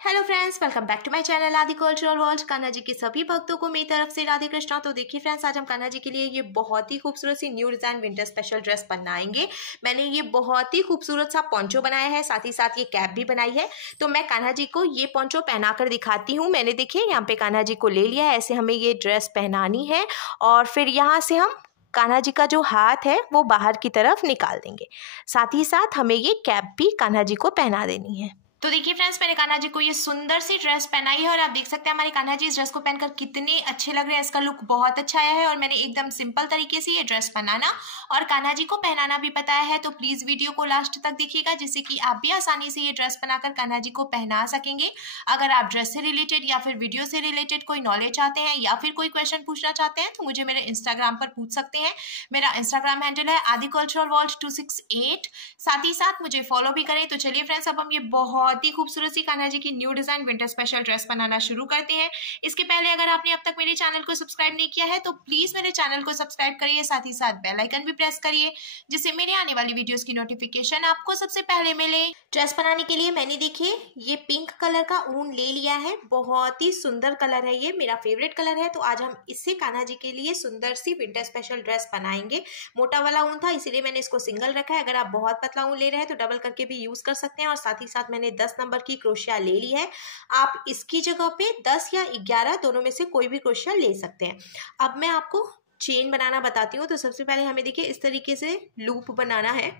Hello friends, welcome back to my channel Aadi cultural world. Kanha ji के सभी भक्तों को मेरी तरफ से राधे कृष्णा। तो देखिए फ्रेंड्स, आज हम कान्हा जी के लिए ये बहुत ही खूबसूरत सी new design winter special dress बनाएंगे। मैंने ये बहुत ही खूबसूरत सा पोंचो बनाया है, साथ ही साथ ये कैप भी बनाई है। तो मैं कान्हा जी को ये पोंचो पहनाकर दिखाती हूँ। मैंने देखिए यहाँ पे कान्हा जी को ले लिया है, ऐसे हमें ये ड्रेस पहनानी है और फिर यहाँ से हम कान्हा जी का जो हाथ है वो बाहर की तरफ निकाल देंगे। साथ ही साथ हमें ये कैप भी कान्हा जी को पहना देनी है। तो देखिए फ्रेंड्स, मैंने कान्हा जी को ये सुंदर सी ड्रेस पहनाई है और आप देख सकते हैं हमारे कान्हा जी इस ड्रेस को पहनकर कितने अच्छे लग रहे हैं। इसका लुक बहुत अच्छा आया है और मैंने एकदम सिंपल तरीके से ये ड्रेस बनाना और कान्हा जी को पहनाना भी बताया है। तो प्लीज वीडियो को लास्ट तक देखिएगा, जिससे कि आप भी आसानी से ये ड्रेस बनाकर कान्हा जी को पहना सकेंगे। अगर आप ड्रेस से रिलेटेड या फिर वीडियो से रिलेटेड कोई नॉलेज चाहते हैं या फिर कोई क्वेश्चन पूछना चाहते हैं तो मुझे मेरे इंस्टाग्राम पर पूछ सकते हैं। मेरा इंस्टाग्राम हैंडल है आदि कल्चरल वर्ल्ड 268। साथ ही साथ मुझे फॉलो भी करें। तो चलिए फ्रेंड्स, अब हम ये बहुत ही खूबसूरत सी कान्हा जी की new design winter special dress बनाना शुरू करते हैं। इसके पहले अगर आपने अब तक मेरे चैनल को सब्सक्राइब नहीं किया है तो प्लीज मेरे चैनल को सब्सक्राइब करिए, साथ ही साथ बेल आइकन भी प्रेस करिए, जिससे मेरे आने वाली वीडियोस की नोटिफिकेशन आपको सबसे पहले मिले। ड्रेस बनाने के लिए मैंने देखिए ये पिंक कलर का ऊन ले लिया है। बहुत ही सुंदर कलर है, ये मेरा फेवरेट कलर है। तो आज हम इससे कान्हा जी के लिए सुंदर सी विंटर स्पेशल ड्रेस बनाएंगे। मोटा वाला ऊन था इसीलिए मैंने इसको सिंगल रखा है। अगर आप बहुत पतला ऊन ले रहे हैं तो डबल करके भी यूज कर सकते हैं। और साथ ही साथ मैंने 10 नंबर की क्रोशिया ले ली है। आप इसकी जगह पे 10 या 11 दोनों में से कोई भी क्रोशिया ले सकते हैं। अब मैं आपको चेन बनाना बताती हूँ। तो सबसे पहले हमें देखिए इस तरीके से लूप बनाना है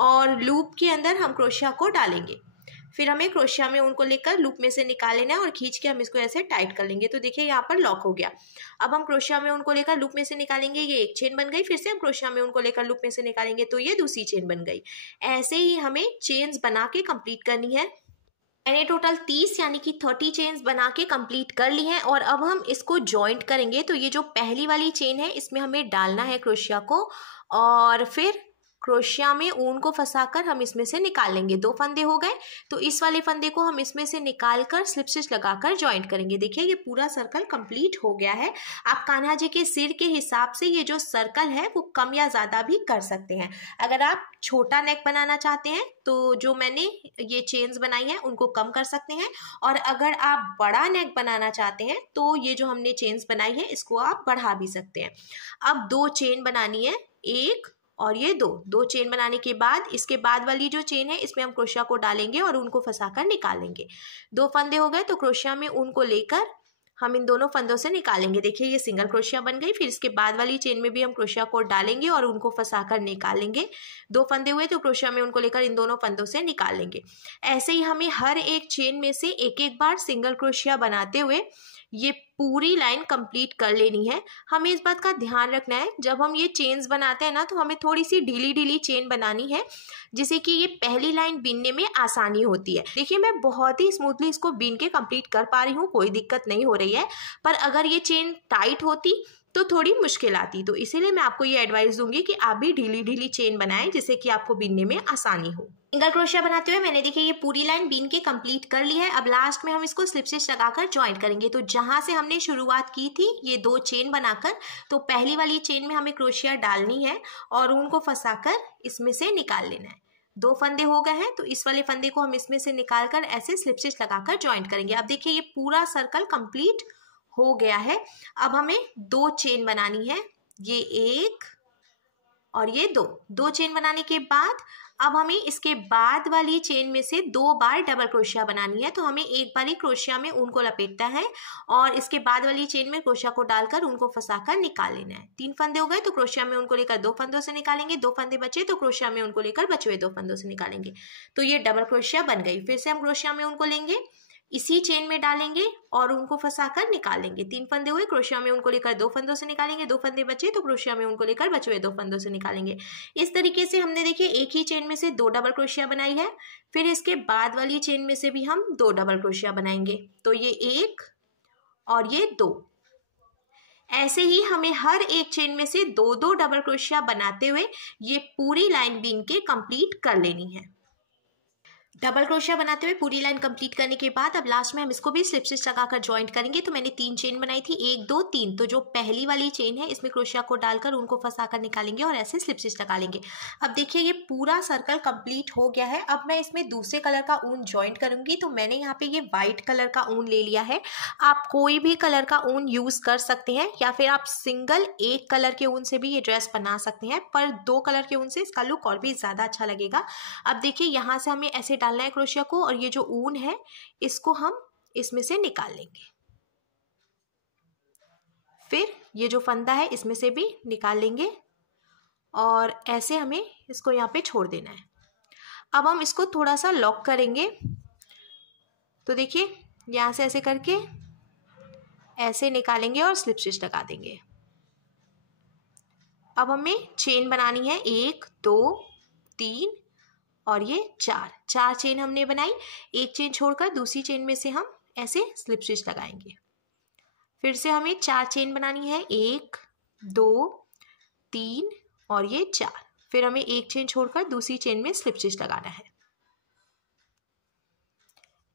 और लूप के अंदर हम क्रोशिया को डालेंगे। फिर हमें क्रोशिया में उनको लेकर लूप में से निकाल लेना है और खींच के हम इसको ऐसे टाइट कर लेंगे। तो देखिए यहाँ पर लॉक हो गया। अब हम क्रोशिया में उनको लेकर लूप में से निकालेंगे, ये एक चेन बन गई। फिर से हम क्रोशिया में उनको लेकर लूप में से निकालेंगे तो ये दूसरी चेन बन गई। ऐसे ही हमें चेन्स बना के कंप्लीट करनी है। मैंने टोटल 30 यानी कि 30 चेन्स बना के कंप्लीट कर ली हैं और अब हम इसको जॉइंट करेंगे। तो ये जो पहली वाली चेन है इसमें हमें डालना है क्रोशिया को और फिर क्रोशिया में ऊन को फंसाकर हम इसमें से निकाल लेंगे। 2 फंदे हो गए, तो इस वाले फंदे को हम इसमें से निकाल कर स्लिप स्टिच लगाकर जॉइंट करेंगे। देखिए ये पूरा सर्कल कंप्लीट हो गया है। आप कान्हा जी के सिर के हिसाब से ये जो सर्कल है वो कम या ज़्यादा भी कर सकते हैं। अगर आप छोटा नेक बनाना चाहते हैं तो जो मैंने ये चेन्स बनाई हैं उनको कम कर सकते हैं, और अगर आप बड़ा नेक बनाना चाहते हैं तो ये जो हमने चेन्स बनाई है इसको आप बढ़ा भी सकते हैं। अब 2 चेन बनानी है, एक और ये दो चेन बनाने के बाद इसके बाद वाली जो चेन है इसमें हम क्रोशिया को डालेंगे और उनको फंसाकर निकालेंगे। 2 फंदे हो गए, तो क्रोशिया में ऊन को लेकर हम इन दोनों फंदों से निकालेंगे। देखिए ये सिंगल क्रोशिया बन गई। फिर इसके बाद वाली चेन में भी हम क्रोशिया को डालेंगे और उनको फंसाकर निकालेंगे। 2 फंदे हुए तो क्रोशिया में उनको लेकर इन दोनों फंदों से निकालेंगे। ऐसे ही हमें हर एक चेन में से एक एक बार सिंगल क्रोशिया बनाते हुए ये पूरी लाइन कंप्लीट कर लेनी है। हमें इस बात का ध्यान रखना है, जब हम ये चेन्स बनाते हैं ना तो हमें थोड़ी सी ढीली ढीली चेन बनानी है, जिससे कि ये पहली लाइन बीनने में आसानी होती है। देखिए मैं बहुत ही स्मूथली इसको बीन के कंप्लीट कर पा रही हूँ, कोई दिक्कत नहीं हो रही है। पर अगर ये चेन टाइट होती तो थोड़ी मुश्किल आती। तो इसीलिए मैं आपको ये एडवाइस दूंगी कि आप भी ढीली ढीली चेन बनाएं, जिससे कि आपको बीनने में आसानी हो। सिंगल क्रोशिया बनाते हुए मैंने देखिए ये पूरी लाइन बीन के कंप्लीट कर ली है। अब लास्ट में हम इसको स्लिप स्टिच लगाकर ज्वाइंट करेंगे। तो जहां से हमने शुरुआत की थी ये 2 चेन बनाकर, तो पहली वाली चेन में हमें क्रोशिया डालनी है और ऊन को फंसाकर इसमें से निकाल लेना है। 2 फंदे हो गए हैं, तो इस वाले फंदे को हम इसमें से निकालकर ऐसे स्लिप स्टिच लगाकर ज्वाइंट करेंगे। अब देखिए ये पूरा सर्कल कंप्लीट हो गया है। अब हमें 2 चेन बनानी है, ये एक और ये दो चेन बनाने के बाद अब हमें इसके बाद वाली चेन में से 2 बार डबल क्रोशिया बनानी है। तो हमें एक बारी क्रोशिया में ऊन को लपेटना है और इसके बाद वाली चेन में क्रोशिया को डालकर ऊन को फंसाकर निकाल लेना है। 3 फंदे हो गए, तो क्रोशिया में उनको लेकर 2 फंदों से निकालेंगे। 2 फंदे बचे तो क्रोशिया में उनको लेकर बचे हुए 2 फंदों से निकालेंगे। तो ये डबल क्रोशिया बन गई। फिर से हम क्रोशिया में उनको लेंगे, इसी चेन में डालेंगे और उनको फंसाकर निकालेंगे। 3 फंदे हुए, क्रोशिया में उनको लेकर 2 फंदों से निकालेंगे। 2 फंदे बचे तो क्रोशिया में उनको लेकर बचे हुए 2 फंदों से निकालेंगे। इस तरीके से हमने देखिए एक ही चेन में से 2 डबल क्रोशिया बनाई है। फिर इसके बाद वाली चेन में से भी हम 2 डबल क्रोशिया बनाएंगे। तो ये 1 और ये 2। ऐसे ही हमें हर एक चेन में से 2-2 डबल क्रोशिया बनाते हुए ये पूरी लाइन बीन के कंप्लीट कर लेनी है। डबल क्रोशिया बनाते हुए पूरी लाइन कंप्लीट करने के बाद अब लास्ट में हम इसको भी स्लिप स्टिच लगाकर ज्वाइंट करेंगे। तो मैंने 3 चेन बनाई थी, 1 2 3। तो जो पहली वाली चेन है इसमें क्रोशिया को डालकर उनको फंसाकर निकालेंगे और ऐसे स्लिप स्टिच लगा लेंगे। अब देखिए ये पूरा सर्कल कंप्लीट हो गया है। अब मैं इसमें दूसरे कलर का ऊन ज्वाइंट करूंगी। तो मैंने यहाँ पे ये व्हाइट कलर का ऊन ले लिया है। आप कोई भी कलर का ऊन यूज कर सकते हैं या फिर आप सिंगल एक कलर के ऊन से भी ये ड्रेस बना सकते हैं, पर 2 कलर के ऊन से इसका लुक और भी ज्यादा अच्छा लगेगा। अब देखिए यहाँ से हमें ऐसे डालना है क्रोशिया को और ये जो ऊन है इसको हम इसमें से निकाल लेंगे। फिर ये जो फंदा है इसमें से भी निकाल लेंगे और ऐसे हमें इसको यहाँ पे छोड़ देना है। अब हम इसको थोड़ा सा लॉक करेंगे। तो देखिए यहाँ से ऐसे करके ऐसे निकालेंगे और स्लिप स्टिच लगा देंगे। अब हमें चेन बनानी है 1 2 3 और ये 4 चेन हमने बनाई। एक चेन छोड़कर दूसरी चेन में से हम ऐसे स्लिप स्टिच लगाएंगे। फिर से हमें 4 चेन बनानी है, 1 2 3 और ये 4। फिर हमें एक चेन छोड़कर दूसरी चेन में स्लिप स्टिच लगाना है।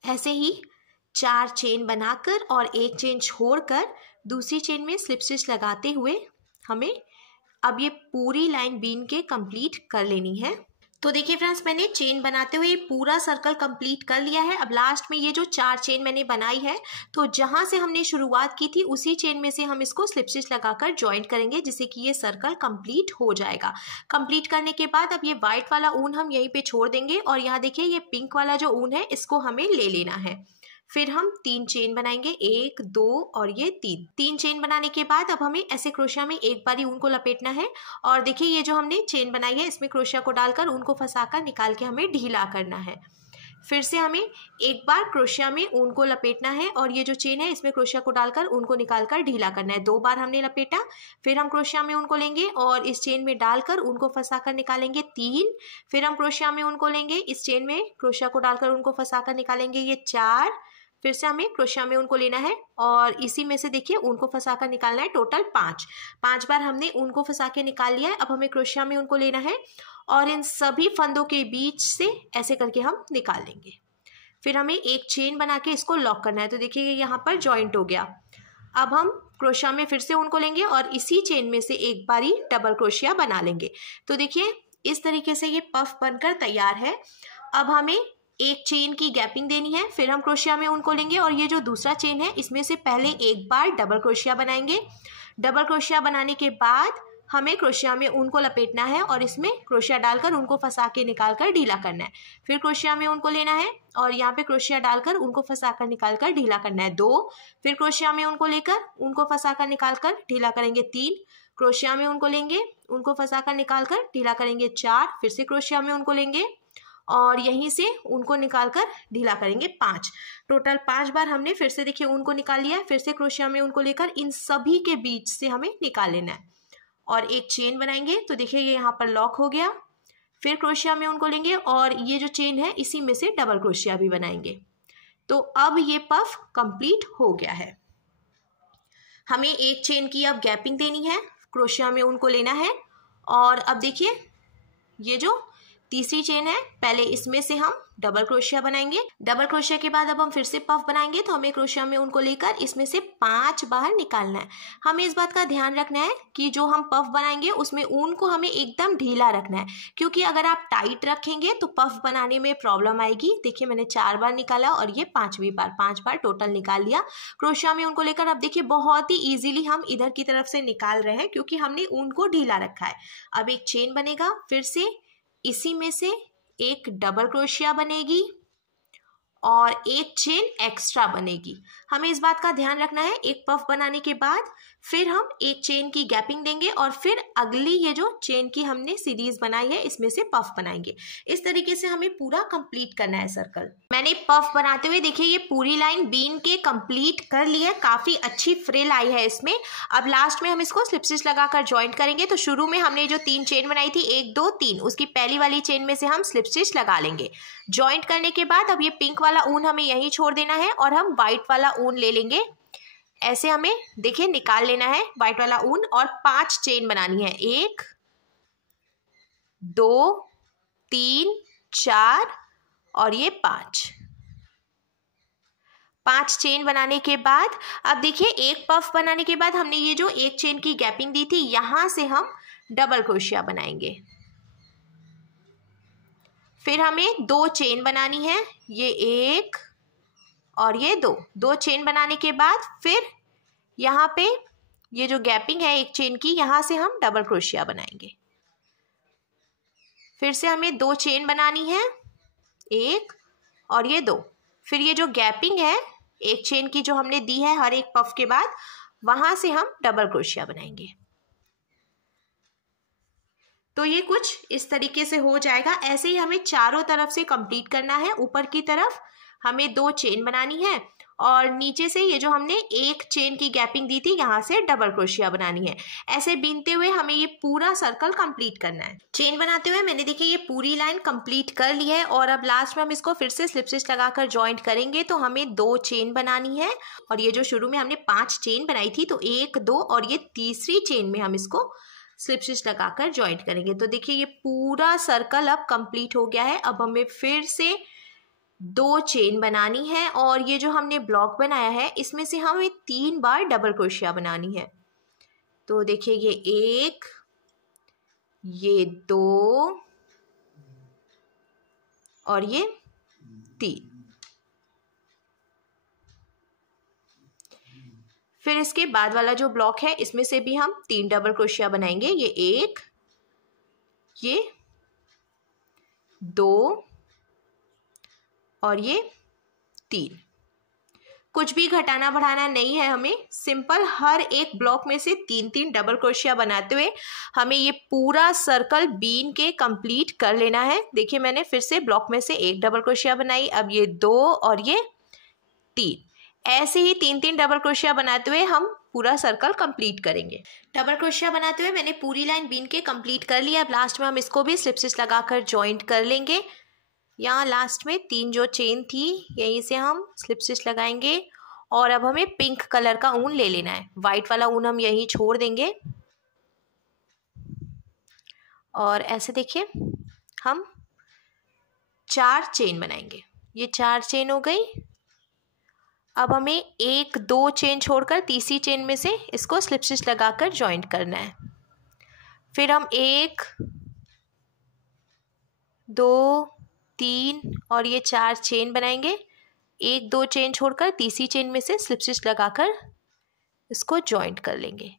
ऐसे ही 4 चेन बनाकर और एक चेन छोड़कर दूसरी चेन में स्लिप स्टिच लगाते हुए हमें अब ये पूरी लाइन बीन के कंप्लीट कर लेनी है। तो देखिए फ्रेंड्स, मैंने चेन बनाते हुए पूरा सर्कल कंप्लीट कर लिया है। अब लास्ट में ये जो 4 चेन मैंने बनाई है, तो जहां से हमने शुरुआत की थी उसी चेन में से हम इसको स्लिप स्टिच लगाकर ज्वाइंट करेंगे, जिससे कि ये सर्कल कंप्लीट हो जाएगा। कंप्लीट करने के बाद अब ये व्हाइट वाला ऊन हम यहीं पे छोड़ देंगे और यहाँ देखिए ये पिंक वाला जो ऊन है इसको हमें ले लेना है। फिर हम 3 चेन बनाएंगे, 1 2 और ये 3 चेन बनाने के बाद अब हमें ऐसे क्रोशिया में एक बारी ऊन को लपेटना है और देखिए ये जो हमने चेन बनाई है इसमें क्रोशिया को डालकर ऊन को फंसाकर निकाल के हमें ढीला करना है। फिर से हमें एक बार क्रोशिया में ऊन को लपेटना है और ये जो चेन है इसमें क्रोशिया को डालकर ऊन को निकालकर ढीला करना है। 2 बार हमने लपेटा। फिर हम क्रोशिया में ऊन को लेंगे और इस चेन में डालकर ऊन को फंसाकर निकालेंगे 3। फिर हम क्रोशिया में ऊन को लेंगे, इस चेन में क्रोशिया को डालकर ऊन को फंसाकर निकालेंगे ये 4। फिर से हमें क्रोशिया में ऊन को लेना है और इसी में से देखिए ऊन को फंसा कर निकालना है। टोटल 5 बार हमने ऊन को फंसा के निकाल लिया है। अब हमें क्रोशिया में ऊन को लेना है और इन सभी फंदों के बीच से ऐसे करके हम निकाल लेंगे। फिर हमें एक चेन बना के इसको लॉक करना है। तो देखिए यहाँ पर जॉइंट हो गया। अब हम क्रोशिया में फिर से ऊन को लेंगे और इसी चेन में से एक बारी डबल क्रोशिया बना लेंगे। तो देखिए इस तरीके से ये पफ बनकर तैयार है। अब हमें एक चेन की गैपिंग देनी है। फिर हम क्रोशिया में ऊन को लेंगे और ये जो दूसरा चेन है इसमें से पहले एक बार डबल क्रोशिया बनाएंगे। डबल क्रोशिया बनाने के बाद हमें क्रोशिया में ऊन को लपेटना है और इसमें क्रोशिया डालकर ऊन को फंसा के निकाल कर ढीला करना है। फिर क्रोशिया में ऊन को लेना है और यहाँ पे क्रोशिया डालकर ऊन को फंसा कर निकाल कर ढीला करना है 2। फिर क्रोशिया में ऊन को लेकर ऊन को फंसा कर निकाल कर ढीला करेंगे 3। क्रोशिया में ऊन को लेंगे, ऊन को फंसा कर निकाल कर ढीला करेंगे 4। फिर से क्रोशिया में ऊन को लेंगे और यहीं से ऊन को निकालकर ढीला करेंगे 5। टोटल 5 बार हमने फिर से देखिए ऊन को निकाल लिया है। फिर से क्रोशिया में ऊन को लेकर इन सभी के बीच से हमें निकाल लेना है और एक चेन बनाएंगे। तो देखिए ये यहाँ पर लॉक हो गया। फिर क्रोशिया में ऊन को लेंगे और ये जो चेन है इसी में से डबल क्रोशिया भी बनाएंगे। तो अब ये पफ कंप्लीट हो गया है। हमें एक चेन की अब गैपिंग देनी है, क्रोशिया में ऊन को लेना है और अब देखिए ये जो तीसरी चेन है पहले इसमें से हम डबल क्रोशिया बनाएंगे। डबल क्रोशिया के बाद अब हम फिर से पफ बनाएंगे। तो हमें क्रोशिया में ऊन को लेकर इसमें से 5 बार निकालना है। हमें इस बात का ध्यान रखना है कि जो हम पफ बनाएंगे उसमें ऊन को हमें एकदम ढीला रखना है, क्योंकि अगर आप टाइट रखेंगे तो पफ बनाने में प्रॉब्लम आएगी। देखिए मैंने 4 बार निकाला और ये 5वीं बार 5 बार टोटल निकाल लिया क्रोशिया में ऊन को लेकर। अब देखिए बहुत ही ईजिली हम इधर की तरफ से निकाल रहे हैं क्योंकि हमने ऊन को ढीला रखा है। अब एक चेन बनेगा, फिर से इसी में से एक डबल क्रोशिया बनेगी और एक चेन एक्स्ट्रा बनेगी। हमें इस बात का ध्यान रखना है, एक पफ बनाने के बाद फिर हम एक चेन की गैपिंग देंगे और फिर अगली ये जो चेन की हमने सीरीज बनाई है इसमें से पफ बनाएंगे। इस तरीके से हमें पूरा कंप्लीट करना है सर्कल। मैंने पफ बनाते हुए देखिए ये पूरी लाइन बीन के कंप्लीट कर ली है। काफी अच्छी फ्रिल आई है इसमें। अब लास्ट में हम इसको स्लिप स्टिच लगाकर ज्वाइंट करेंगे। तो शुरू में हमने जो 3 चेन बनाई थी 1 2 3, उसकी पहली वाली चेन में से हम स्लिप स्टिच लगा लेंगे। ज्वाइंट करने के बाद अब ये पिंक वाला ऊन हमें यहीं छोड़ देना है और हम व्हाइट वाला ऊन ले लेंगे। ऐसे हमें देखिए निकाल लेना है व्हाइट वाला ऊन और 5 चेन बनानी है, 1 2 3 4 और ये 5 चेन बनाने के बाद अब देखिए एक पफ बनाने के बाद हमने ये जो एक चेन की गैपिंग दी थी यहाँ से हम डबल क्रोशिया बनाएंगे। फिर हमें 2 चेन बनानी है, ये 1 और ये 2 चेन बनाने के बाद फिर यहाँ पे ये जो गैपिंग है एक चेन की यहाँ से हम डबल क्रोशिया बनाएंगे। फिर से हमें 2 चेन बनानी है, 1 और ये 2। फिर ये जो गैपिंग है एक चेन की जो हमने दी है हर एक पफ के बाद वहां से हम डबल क्रोशिया बनाएंगे। तो ये कुछ इस तरीके से हो जाएगा। ऐसे ही हमें चारों तरफ से कंप्लीट करना है। ऊपर की तरफ हमें 2 चेन बनानी है और नीचे से ये जो हमने एक चेन की गैपिंग दी थी यहाँ से डबल क्रोशिया बनानी है। ऐसे बीनते हुए हमें ये पूरा सर्कल कंप्लीट करना है। चेन बनाते हुए मैंने देखिए ये पूरी लाइन कंप्लीट कर ली है और अब लास्ट में हम इसको फिर से स्लिप स्टिच लगाकर जॉइंट करेंगे। तो हमें 2 चेन बनानी है और ये जो शुरू में हमने 5 चेन बनाई थी तो 1, 2 और ये तीसरी चेन में हम इसको स्लिप स्टिच लगाकर जॉइंट करेंगे। तो देखिए ये पूरा सर्कल अब कंप्लीट हो गया है। अब हमें फिर से 2 चेन बनानी है और ये जो हमने ब्लॉक बनाया है इसमें से हमें 3 बार डबल क्रोशिया बनानी है। तो देखिए ये 1, ये 2 और ये 3। फिर इसके बाद वाला जो ब्लॉक है इसमें से भी हम 3 डबल क्रोशिया बनाएंगे, ये 1, ये 2 और ये 3। कुछ भी घटाना बढ़ाना नहीं है हमें, सिंपल हर एक ब्लॉक में से 3-3 डबल क्रोशिया बनाते हुए हमें ये पूरा सर्कल बीन के कंप्लीट कर लेना है। देखिए मैंने फिर से ब्लॉक में से 1 डबल क्रोशिया बनाई, अब ये 2 और ये 3। ऐसे ही 3-3 डबल क्रोशिया बनाते हुए हम पूरा सर्कल कंप्लीट करेंगे। डबल क्रोशिया बनाते हुए मैंने पूरी लाइन बीन के कंप्लीट कर लिया। अब लास्ट में हम इसको भी स्लिप स्टिच लगाकर जॉइंट कर लेंगे। यहाँ लास्ट में 3 जो चेन थी यहीं से हम स्लिप स्टिच लगाएंगे और अब हमें पिंक कलर का ऊन ले लेना है। वाइट वाला ऊन हम यहीं छोड़ देंगे और ऐसे देखिए हम 4 चेन बनाएंगे। ये 4 चेन हो गई। अब हमें 1, 2 चेन छोड़कर तीसरी चेन में से इसको स्लिप स्टिच लगाकर जॉइंट करना है। फिर हम 1, 2, 3 और ये 4 चेन बनाएंगे। 1, 2 चेन छोड़कर तीसरी चेन में से स्लिप स्टिच लगाकर इसको जॉइंट कर लेंगे।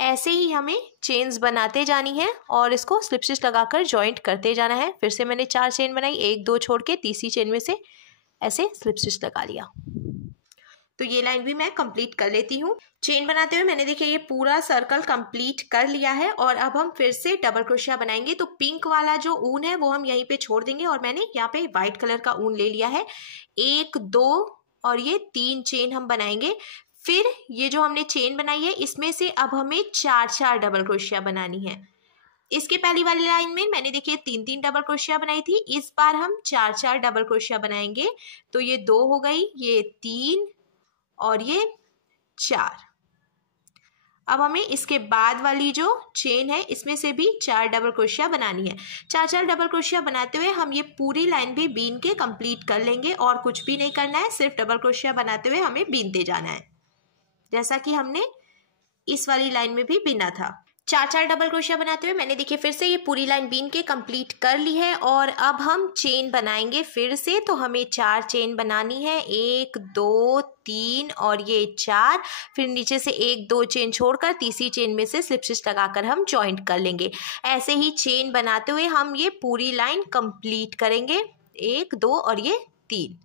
ऐसे ही हमें चेन्स बनाते जानी है और इसको स्लिप स्टिच लगाकर जॉइंट करते जाना है। फिर से मैंने 4 चेन बनाई, 1, 2 छोड़ के तीसरी चेन में से ऐसे स्लिप स्टिच लगा लिया। तो ये लाइन भी मैं कंप्लीट कर लेती हूँ। चेन बनाते हुए मैंने देखिए ये पूरा सर्कल कंप्लीट कर लिया है और अब हम फिर से डबल क्रोशिया बनाएंगे। तो पिंक वाला जो ऊन है वो हम यहीं पे छोड़ देंगे और मैंने यहाँ पे वाइट कलर का ऊन ले लिया है। 1, 2 और ये 3 चेन हम बनाएंगे। फिर ये जो हमने चेन बनाई है इसमें से अब हमें 4-4 डबल क्रोशिया बनानी है। इसके पहली वाली लाइन में मैंने देखिए 3-3 डबल क्रोशिया बनाई थी, इस बार हम 4-4 डबल क्रोशिया बनाएंगे। तो ये 2 हो गई, ये 3 और ये 4। अब हमें इसके बाद वाली जो चेन है इसमें से भी 4 डबल क्रोशिया बनानी है। 4-4 डबल क्रोशिया बनाते हुए हम ये पूरी लाइन भी बीन के कंप्लीट कर लेंगे और कुछ भी नहीं करना है, सिर्फ डबल क्रोशिया बनाते हुए हमें बीनते जाना है, जैसा कि हमने इस वाली लाइन में भी बीना था। 4-4 डबल क्रोशिया बनाते हुए मैंने देखिए फिर से ये पूरी लाइन बीन के कंप्लीट कर ली है और अब हम चेन बनाएंगे फिर से। तो हमें 4 चेन बनानी है, 1, 2, 3 और ये 4। फिर नीचे से 1, 2 चेन छोड़कर तीसरी चेन में से स्लिप स्टिच लगाकर हम जॉइंट कर लेंगे। ऐसे ही चेन बनाते हुए हम ये पूरी लाइन कंप्लीट करेंगे, 1, 2 और ये 3।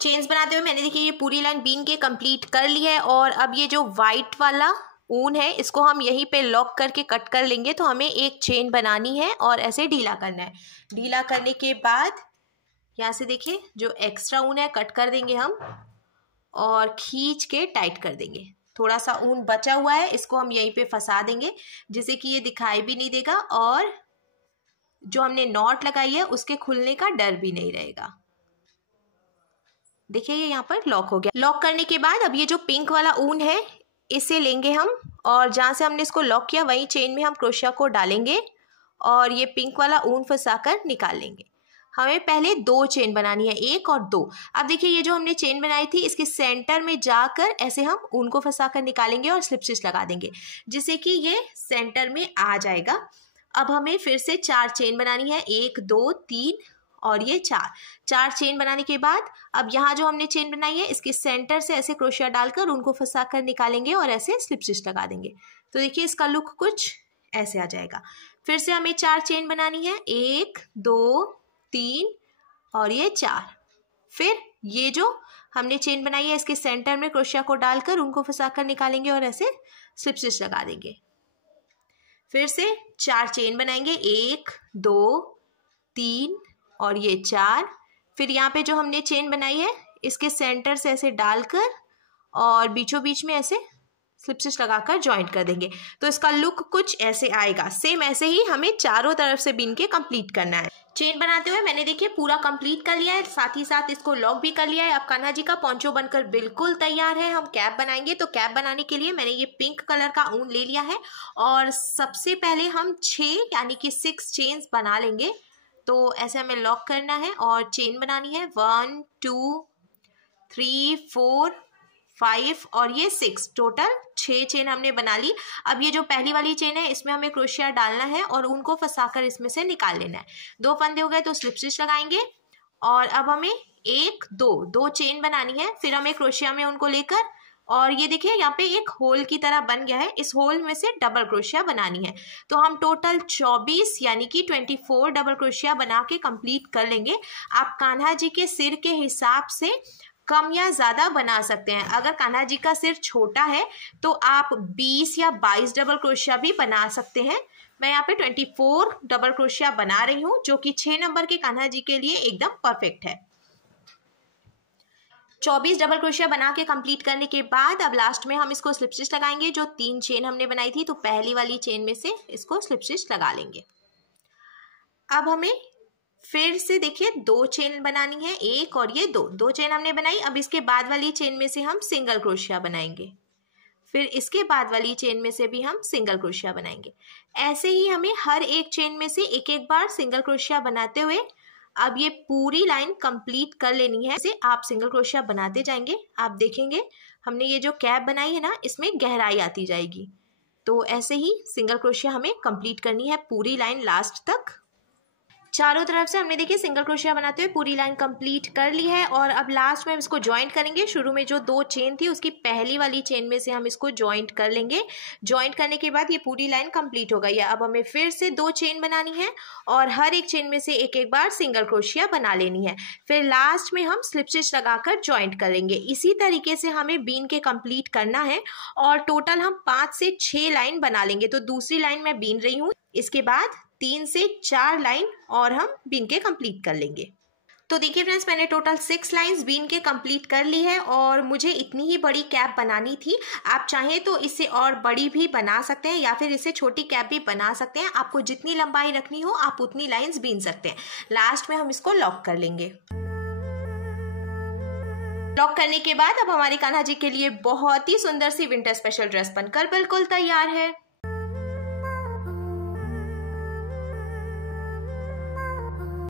चेन्स बनाते हुए मैंने देखिए ये पूरी लाइन बीन के कंप्लीट कर ली है और अब ये जो वाइट वाला ऊन है इसको हम यहीं पे लॉक करके कट कर लेंगे। तो हमें एक चेन बनानी है और ऐसे ढीला करना है। ढीला करने के बाद यहाँ से देखिए जो एक्स्ट्रा ऊन है कट कर देंगे हम और खींच के टाइट कर देंगे। थोड़ा सा ऊन बचा हुआ है इसको हम यहीं पे फंसा देंगे जिससे कि ये दिखाई भी नहीं देगा और जो हमने नॉट लगाई है उसके खुलने का डर भी नहीं रहेगा। देखिए ये यहाँ पर लॉक हो गया। लॉक करने के बाद अब ये जो पिंक वाला ऊन है इसे लेंगे हम और जहाँ से हमने इसको लॉक किया वहीं चेन में हम क्रोशिया को डालेंगे और ये पिंक वाला ऊन फंसाकर निकाल लेंगे। हमें पहले 2 चेन बनानी है, 1 और 2। अब देखिए ये जो हमने चेन बनाई थी इसके सेंटर में जाकर ऐसे हम ऊन को फंसा कर निकालेंगे और स्लिप स्टिच लगा देंगे जिससे कि ये सेंटर में आ जाएगा। अब हमें फिर से 4 चेन बनानी है, 1 2 3 और ये 4 चेन बनाने के बाद अब यहाँ जो हमने चेन बनाई है इसके सेंटर से ऐसे क्रोशिया डालकर उनको फंसा कर निकालेंगे और ऐसे स्लिप स्टिच लगा देंगे। तो देखिए इसका लुक कुछ ऐसे आ जाएगा। फिर से हमें 4 चेन बनानी है, 1 2 3 और ये 4। फिर ये जो हमने चेन बनाई है इसके सेंटर में क्रोशिया को डालकर उनको फंसा कर निकालेंगे और ऐसे स्लिप स्टिच लगा देंगे। फिर से 4 चेन बनाएंगे, 1 2 3 और ये 4। फिर यहाँ पे जो हमने चेन बनाई है इसके सेंटर से ऐसे डालकर और बीचों बीच में ऐसे स्लिप स्टिच लगाकर जॉइंट कर देंगे। तो इसका लुक कुछ ऐसे आएगा। सेम ऐसे ही हमें चारों तरफ से बीन के कंप्लीट करना है। चेन बनाते हुए मैंने देखिए पूरा कंप्लीट कर लिया है, साथ ही साथ इसको लॉक भी कर लिया है। अब कान्हा जी का पोंचो बनकर बिल्कुल तैयार है। हम कैप बनाएंगे। तो कैप बनाने के लिए मैंने ये पिंक कलर का ऊन ले लिया है और सबसे पहले हम 6 यानी कि 6 चेन्स बना लेंगे। तो ऐसे हमें लॉक करना है और चेन बनानी है 1 2 3 4 5 और ये 6, टोटल 6 चेन हमने बना ली। अब ये जो पहली वाली चेन है इसमें हमें क्रोशिया डालना है और उनको फंसाकर इसमें से निकाल लेना है। 2 फंदे हो गए तो स्लिप स्टिच लगाएंगे और अब हमें 1 2 चेन बनानी है। फिर हमें क्रोशिया में उनको लेकर और ये देखिए यहाँ पे एक होल की तरह बन गया है, इस होल में से डबल क्रोशिया बनानी है। तो हम टोटल 24 यानी कि 24 डबल क्रोशिया बना के कंप्लीट कर लेंगे। आप कान्हा जी के सिर के हिसाब से कम या ज़्यादा बना सकते हैं। अगर कान्हा जी का सिर छोटा है तो आप 20 या 22 डबल क्रोशिया भी बना सकते हैं। मैं यहाँ पे 24 डबल क्रोशिया बना रही हूँ जो कि 6 नंबर के कान्हा जी के लिए एकदम परफेक्ट है। 24 डबल क्रोशिया बना के कंप्लीट करने के बाद अब लास्ट में हम इसको स्लिप स्टिच लगाएंगे। जो 3 चेन हमने बनाई थी तो पहली वाली चेन में से इसको स्लिप स्टिच लगा लेंगे। अब हमें फिर से देखिए 2 चेन बनानी है, 1 और ये 2 चेन हमने बनाई। अब इसके बाद वाली चेन में से हम सिंगल क्रोशिया बनाएंगे। फिर इसके बाद वाली चेन में से भी हम सिंगल क्रोशिया बनाएंगे। ऐसे ही हमें हर एक चेन में से एक एक बार सिंगल क्रोशिया बनाते हुए अब ये पूरी लाइन कंप्लीट कर लेनी है। ऐसे आप सिंगल क्रोशिया बनाते जाएंगे। आप देखेंगे हमने ये जो कैप बनाई है ना इसमें गहराई आती जाएगी। तो ऐसे ही सिंगल क्रोशिया हमें कंप्लीट करनी है पूरी लाइन लास्ट तक। चारों तरफ से हमने देखिए सिंगल क्रोशिया बनाते हुए पूरी लाइन कंप्लीट कर ली है और अब लास्ट में हम इसको ज्वाइंट करेंगे। शुरू में जो 2 चेन थी उसकी पहली वाली चेन में से हम इसको ज्वाइंट कर लेंगे। ज्वाइंट करने के बाद ये पूरी लाइन कंप्लीट हो गई है। अब हमें फिर से 2 चेन बनानी है और हर एक चेन में से एक एक बार सिंगल क्रोशिया बना लेनी है। फिर लास्ट में हम स्लिप स्टिच लगाकर ज्वाइंट करेंगे। इसी तरीके से हमें बीन के कंप्लीट करना है और टोटल हम 5 से 6 लाइन बना लेंगे। तो दूसरी लाइन मैं बीन रही हूँ, इसके बाद 3 से 4 लाइन और हम बीन के कंप्लीट कर लेंगे। तो देखिए फ्रेंड्स मैंने टोटल 6 लाइंस बीन के कंप्लीट कर ली है और मुझे इतनी ही बड़ी कैप बनानी थी। आप चाहें तो इससे और बड़ी भी बना सकते हैं या फिर इससे छोटी कैप भी बना सकते हैं। आपको जितनी लंबाई रखनी हो आप उतनी लाइंस बीन सकते हैं। लास्ट में हम इसको लॉक कर लेंगे। लॉक करने के बाद अब हमारी कान्हा जी के लिए बहुत ही सुंदर सी विंटर स्पेशल ड्रेस बनकर बिल्कुल तैयार है।